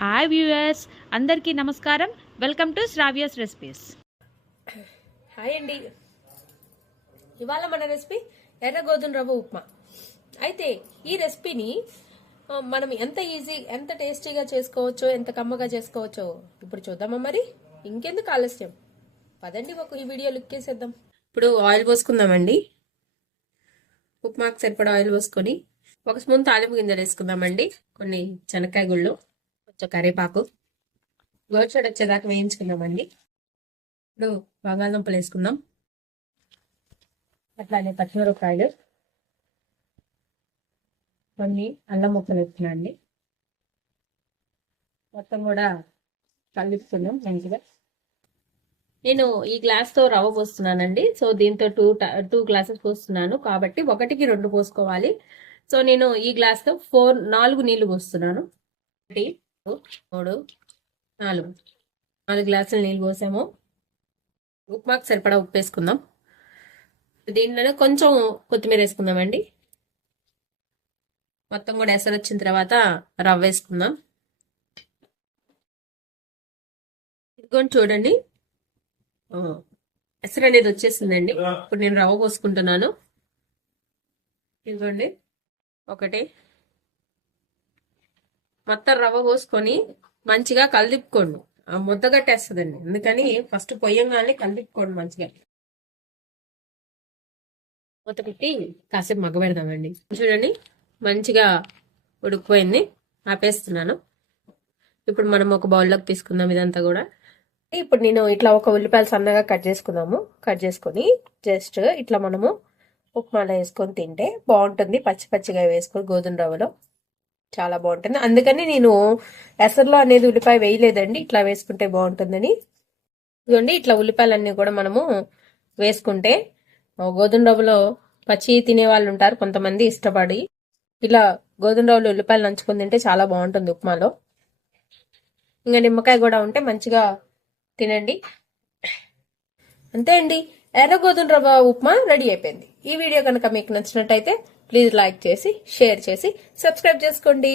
Hi viewers అందరికీ నమస్కారం. Welcome to Shravya's recipes. Hi అండి. ఇవాళ మన రెసిపీ ఎర్ర గోధుమ రవ్వ ఉప్మా. అయితే ఈ రెసిపీని మనం ఎంత ఈజీ ఎంత టేస్టీగా చేసుకోవచ్చో ఎంత కమ్మగా చేసుకోవచ్చో ఇప్పుడు చూద్దామా మరి? ఇంకెందుకు ఆలస్యం? పదండి ఒక ఈ వీడియో లుక్ చేసేద్దాం. ఇప్పుడు ఆయిల్ పోసుకుందామండి. ఉప్మాకు సరిపడా ఆయిల్ పోసుకొని ఒక స్పూన్ తాలింపు గింజలు వేసుకుందామండి. కొన్ని శనక్కాయ గుళ్ళు. కొంచెం కరివేపాకు. గోచడ వచ్చేదాకా వేయించుకున్నామండి ఇప్పుడు బంగాళదుంపలు వేసుకుందాం. అట్లానే పచ్చిమిరపకాయలు. కొన్ని అల్లం ముక్కలు వేస్తున్నా అండి. మొత్తం కూడా కలుపుతున్నాం మంచిగా. నేను ఈ గ్లాస్తో రవ్వ పోస్తున్నానండి. సో దీంతో టూ టూ గ్లాసెస్ పోస్తున్నాను. కాబట్టి ఒకటికి రెండు పోసుకోవాలి. సో నేను ఈ గ్లాస్తో ఫోర్ నాలుగు నీళ్ళు పోస్తున్నాను. ఒకటి మూడు నాలుగు. నాలుగు గ్లాసులు నీళ్ళు పోసాము. ఉప్మాకు సరిపడా ఉప్పు వేసుకుందాం. దీంట్లోనే కొంచెం కొత్తిమీర వేసుకుందామండి. మొత్తం కూడా ఎసరు వచ్చిన తర్వాత రవ్వ వేసుకుందాం. ఇదిగోండి చూడండి. ఎసరు అనేది వచ్చేసిందండి. ఇప్పుడు నేను రవ్వ పోసుకుంటున్నాను. ఇదిగోండి. ఒకటి మొత్తం రవ్వ పోసుకొని మంచిగా కలిపుకోండి. ఆ ముద్ద కట్టేస్తుందండి. అందుకని ఫస్ట్ పొయ్యంగానే కలిదిప్పుకోండి మంచిగా. మూత పెట్టి కాసేపు మగ్గ పెడదామండి చూడండి మంచిగా ఉడికిపోయింది. ఆపేస్తున్నాను. ఇప్పుడు మనం ఒక బౌల్లోకి తీసుకుందాం ఇదంతా కూడా. ఇప్పుడు నేను ఇట్లా ఒక ఉల్లిపాయలు సన్నగా కట్ చేసుకున్నాము కట్ చేసుకొని జస్ట్ ఇట్లా మనము ఉప్మాలో వేసుకొని తింటే బాగుంటుంది. పచ్చి పచ్చిగా వేసుకొని గోధుమ రవ్వలో. చాలా బాగుంటుంది. అందుకని నేను ఎసర్లో అనేది ఉల్లిపాయ వేయలేదండి. ఇట్లా వేసుకుంటే బాగుంటుందని. ఇదిగోండి ఇట్లా ఉల్లిపాయలన్నీ కూడా మనము వేసుకుంటే గోధుమ రవ్వలో పచ్చి తినే వాళ్ళు ఉంటారు కొంతమంది ఇష్టపడి. ఇలా గోధుమ రవ్వలో ఉల్లిపాయలు నంచుకుని తింటే చాలా బాగుంటుంది ఉప్మాలో. ఇంకా నిమ్మకాయ కూడా ఉంటే మంచిగా తినండి. అంతే అండి. ఎర్ర గోధుమ రవ్వ ఉప్మా రెడీ అయిపోయింది. ఈ వీడియో కనుక మీకు నచ్చినట్టయితే ప్లీజ్ లైక్ చేసి షేర్ చేసి సబ్స్క్రైబ్ చేసుకోండి.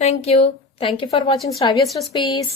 Thank you thank you for watching Shravya's recipes